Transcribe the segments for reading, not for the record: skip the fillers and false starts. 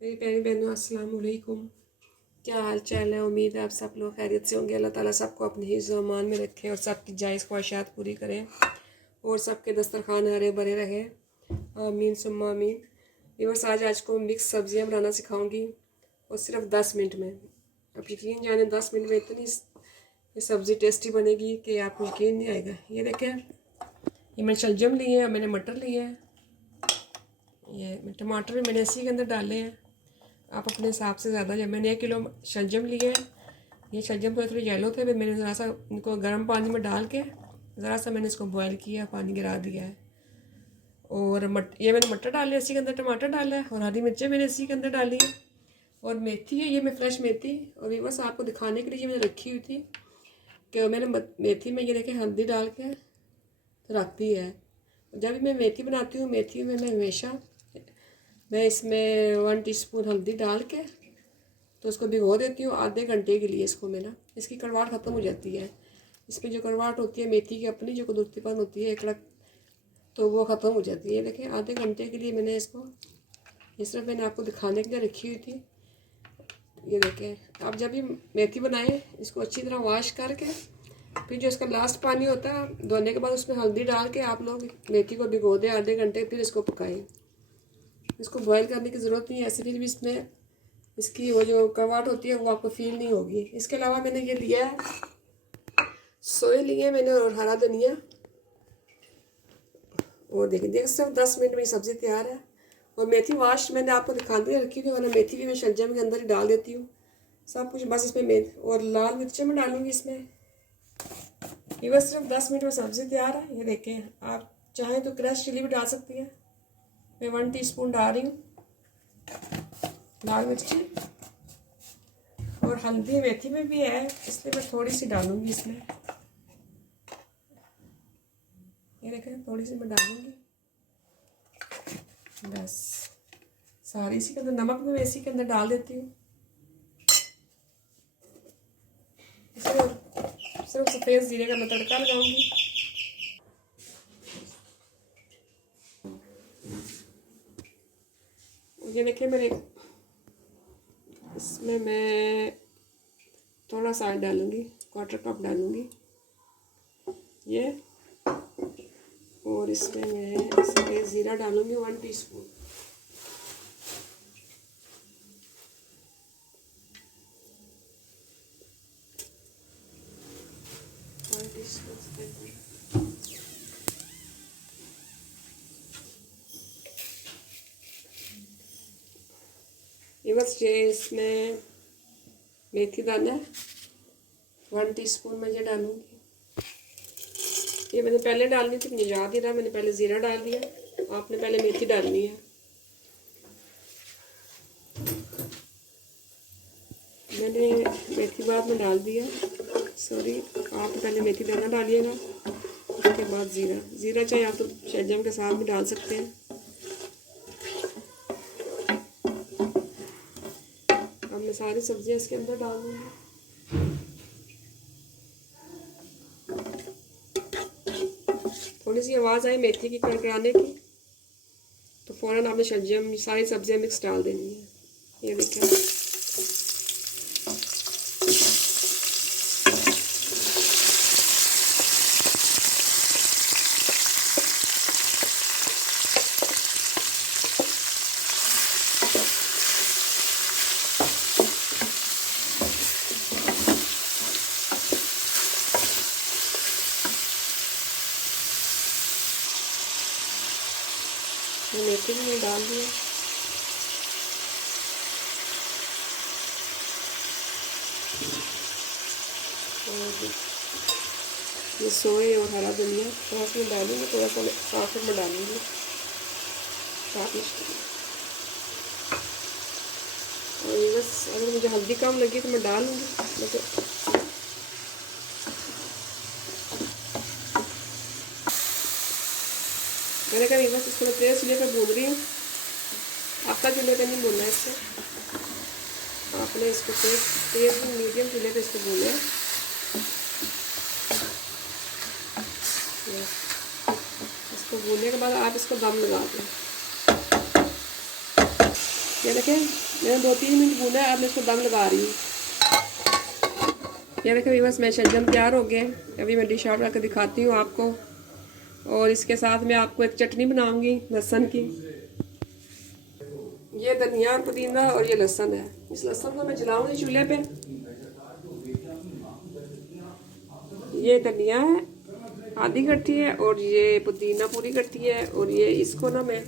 मेरी प्यारी बहनों, अस्सलाम वालेकुम। क्या हाल चाल है? उम्मीद है आप सब लोग खैरियत से होंगे। अल्लाह ताला सबको अपनी हिफ्ज़ व अमान में रखे और सबकी जायज़ ख्वाहिशात पूरी करें और सबके दस्तरखान हरे भरे रहे। आमीन सुम्मा आमीन। व्यूअर्स, आज को मिक्स सब्जियां बनाना सिखाऊंगी और सिर्फ 10 मिनट में। आप यकीन जाने 10 मिनट में इतनी ये सब्ज़ी टेस्टी बनेगी कि आपको यकीन नहीं आएगा। ये देखें, ये मैंने शलजम लिए हैं, मैंने मटर लिए हैं, ये टमाटर भी मैंने इसी के अंदर डाले हैं। आप अपने हिसाब से ज़्यादा, जब मैंने 1 किलो शलजम लिए हैं, ये शलजम थोड़े येलो थे, फिर मैंने ज़रा सा इनको गर्म पानी में डाल के ज़रा सा मैंने इसको बॉयल किया, पानी गिरा दिया है। और ये मैंने मटर डाले इसी के अंदर, टमाटर डाला है और हरी मिर्चें मैंने इसी के अंदर डाली हैं। और मेथी है, ये मैं फ्रेश मेथी, और ये बस आपको दिखाने के लिए ये मैंने रखी हुई थी कि मैंने मेथी में ये देखें हल्दी डाल के तो रखती है। जब भी मैं मेथी बनाती हूँ, मेथी में मैं इसमें 1 टीस्पून हल्दी डाल के तो उसको भिगो देती हूँ आधे घंटे के लिए। इसको मैं ना, इसकी कड़वाहट ख़त्म हो जाती है। इसमें जो कड़वाहट होती है मेथी की, अपनी जो कुदरतीपन होती है, कड़क, तो वो ख़त्म हो जाती है। देखें, आधे घंटे के लिए मैंने इसको, ये सिर्फ मैंने आपको दिखाने के लिए रखी हुई थी। ये देखें, आप जब भी मेथी बनाएं, इसको अच्छी तरह वॉश करके फिर जो इसका लास्ट पानी होता है धोने के बाद, उसमें हल्दी डाल के आप लोग मेथी को भिगो दें आधे घंटे, फिर इसको पकाएं। इसको बॉयल करने की ज़रूरत नहीं है, ऐसे फिर भी इसमें इसकी वो जो कड़वाहट होती है वो आपको फील नहीं होगी। इसके अलावा मैंने ये लिया है, सोए लिए मैंने और हरा धनिया। और देखिए सिर्फ 10 मिनट में सब्ज़ी तैयार है। और मेथी वाश मैंने आपको दिखाने रखी थी, वरना मेथी भी मैं शलजम के अंदर ही डाल देती हूँ सब कुछ। बस इसमें और लाल मिर्चें मैं डालूँगी इसमें। ये बस सिर्फ 10 मिनट में सब्ज़ी तैयार है। ये देखें, आप चाहें तो क्रश चिली भी डाल सकती हैं। मैं 1 टीस्पून डाल रही हूँ लाल मिर्ची, और हल्दी मेथी में भी है इसलिए मैं थोड़ी सी डालूंगी इसमें। ये देखें, थोड़ी सी मैं डालूंगी बस। सारी इसी के अंदर, नमक भी मैं इसी के अंदर डाल देती हूँ। सिर्फ सफ़ेद जीरे का मैं तड़का लगाऊंगी। ये देखिए, मेरे इसमें मैं थोड़ा सा डालूंगी, 1/4 कप डालूंगी ये। और इसमें मैं सफ़ेद ज़ीरा डालूंगी 1 टीस्पून। ये बस ये इसमें मेथी दाना 1 टीस्पून मैं ये डालूंगी। ये मैंने पहले डालनी थी, मुझे याद ही रहा, मैंने पहले ज़ीरा डाल दिया। आपने पहले मेथी डालनी है। मैंने मेथी बाद में डाल दिया, सॉरी, आप पहले मेथी दाना डालिएगा, उसके बाद ज़ीरा चाहे आप तो शलजम के साथ भी डाल सकते हैं। अब मैं सारी सब्जियां इसके अंदर डाल दूँगी। थोड़ी सी आवाज़ आई मेथी की कड़कड़ाने की तो फ़ौरन आपने शलजम सारी सब्जियां मिक्स डाल देनी है। ये देखें, मेथी भी मैं डाल दिया। और ये सोए और हरा धनिया थोड़ा सा मैं डालूंगी, थोड़ा सा आखिर में डालूंगी स्वादिष्ट। और ये बस, अगर मुझे हल्दी कम लगी तो मैं डालूंगी, मतलब मैंने कहा बस इसको मैं तेज़ चूल्हे पर भून रही हूँ। आपका चूल्हे पर नहीं भूनना है इससे, आपने इसको तेज़ मीडियम चूल्हे पे इसको भूना है। इसको भूनने के बाद आप इसको दम लगा दें। ये देखें, मैंने 2-3 मिनट भूना है, अब मैं इसको दम लगा रही हूँ। ये देखिए बस मैं शलजम तैयार हो गए। अभी मैं डिश आउट करके दिखाती हूँ आपको। और इसके साथ मैं आपको एक चटनी बनाऊंगी लहसुन की। ये धनिया और पुदीना और ये लहसुन है। इस लहसुन को मैं जलाऊंगी चूल्हे पे। ये धनिया है आधी कट्टी है और ये पुदीना पूरी कट्टी है। और ये इसको ना मैं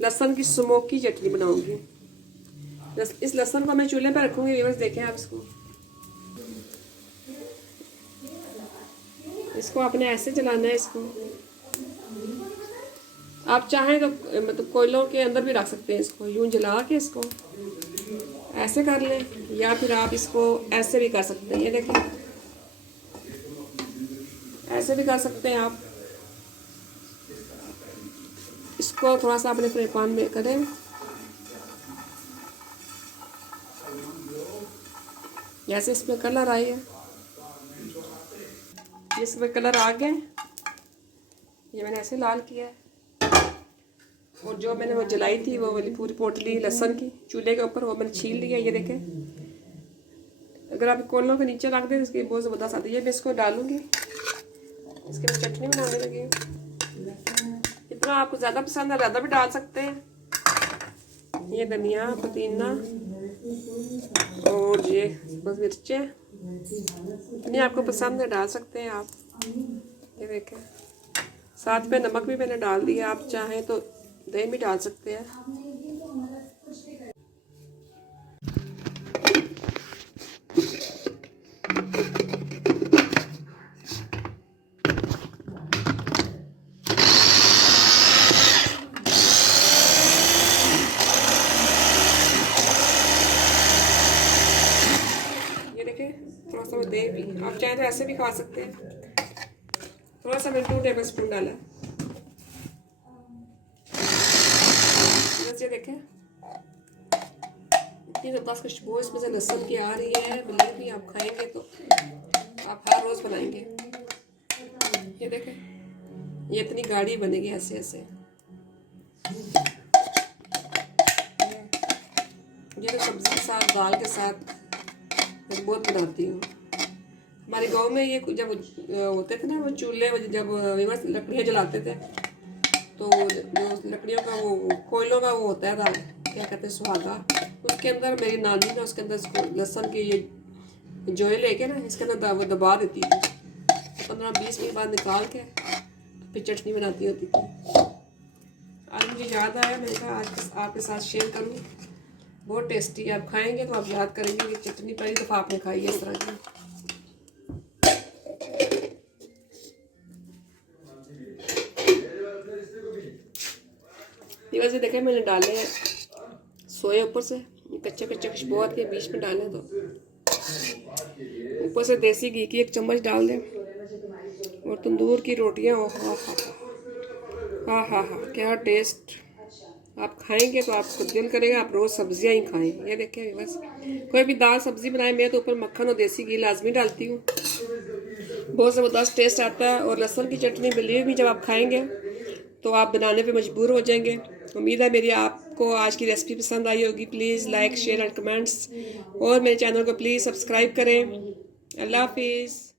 लहसुन की स्मोकी चटनी बनाऊंगी। इस लहसुन को मैं चूल्हे पे रखूंगी। बस देखें आप इसको आपने ऐसे जलाना है। इसको आप चाहें तो मतलब कोयलों के अंदर भी रख सकते हैं। इसको यूं जला के इसको ऐसे कर लें, या फिर आप इसको ऐसे भी कर सकते हैं। ये देखें ऐसे भी कर सकते हैं आप। इसको थोड़ा सा अपने फ्राई पैन में करें। जैसे इसमें कलर आई है, इसमें कलर आ गए। ये मैंने ऐसे लाल किया है। और जो मैंने वो जलाई थी वो वाली पूरी पोटली लहसुन की चूल्हे के ऊपर, वो मैंने छील लिया। ये देखें, अगर आप कोयलों के नीचे रख दें इसकी बहुत ज़बरदस्त आती है। मैं इसको डालूंगी, इसके मैं चटनी बनाने लगी हूँ। इतना आपको ज़्यादा पसंद है ज़्यादा भी डाल सकते हैं। ये धनिया पुदीना और ये बस मिर्चें इतनी आपको पसंद है डाल सकते हैं आप। ये देखें, साथ में नमक भी मैंने डाल दिया। आप चाहें तो दही भी डाल सकते हैं। ये देखें, थोड़ा सा दही भी आप चाहें तो ऐसे भी खा सकते हैं। थोड़ा सा मैंने 2 टेबल स्पून डाला। ये देखें इतनी ज़बरदस्त खुशबू इसमें से लहसुन की आ रही है। बिल्कुल भी आप खाएंगे तो आप हर रोज़ बनाएंगे। ये देखें, ये इतनी गाढ़ी बनेगी ऐसे ऐसे। ये तो सब्जी के साथ दाल के साथ मैं बहुत बनाती हूँ। हमारे गांव में ये जब होते थे ना वो चूल्हे, जब लकड़ियाँ जलाते थे तो जो लकड़ियों का वो कोयलों का वो होता है था, क्या कहते हैं, सुहागा, उसके अंदर मेरी नानी ने उसके अंदर लहसुन की ये जोए लेके ना इसके अंदर वो दबा देती थी। 15-20 मिनट बाद निकाल के फिर चटनी बनाती होती थी। आज मुझे याद आया, मैंने कहा आज आपके साथ शेयर करूँ। बहुत टेस्टी है, आप खाएंगे तो आप याद करेंगे कि चटनी पहली दफ़ा आपने खाई है इस तरह की। ये वैसे देखें मैंने डाले हैं सोए ऊपर से, कच्चे कच्चे खुशबू आती है, बीच में डालें तो ऊपर से देसी घी की 1 चम्मच डाल दें। और तंदूर की रोटियां, ओ हाँ हाँ हाँ, क्या टेस्ट। आप खाएंगे तो आपको दिल करेगा आप रोज़ सब्जियां ही खाएं। ये देखें बस, कोई भी दाल सब्जी बनाए मैं तो ऊपर मक्खन और देसी घी लाजमी डालती हूँ। बहुत ज़बरदस्त टेस्ट आता है। और लहसुन की चटनी बिलीव भी जब आप खाएंगे तो आप बनाने पे मजबूर हो जाएंगे। उम्मीद है मेरी आपको आज की रेसिपी पसंद आई होगी। Please like share and comments, और मेरे चैनल को प्लीज़ सब्सक्राइब करें। अल्लाह हाफिज़।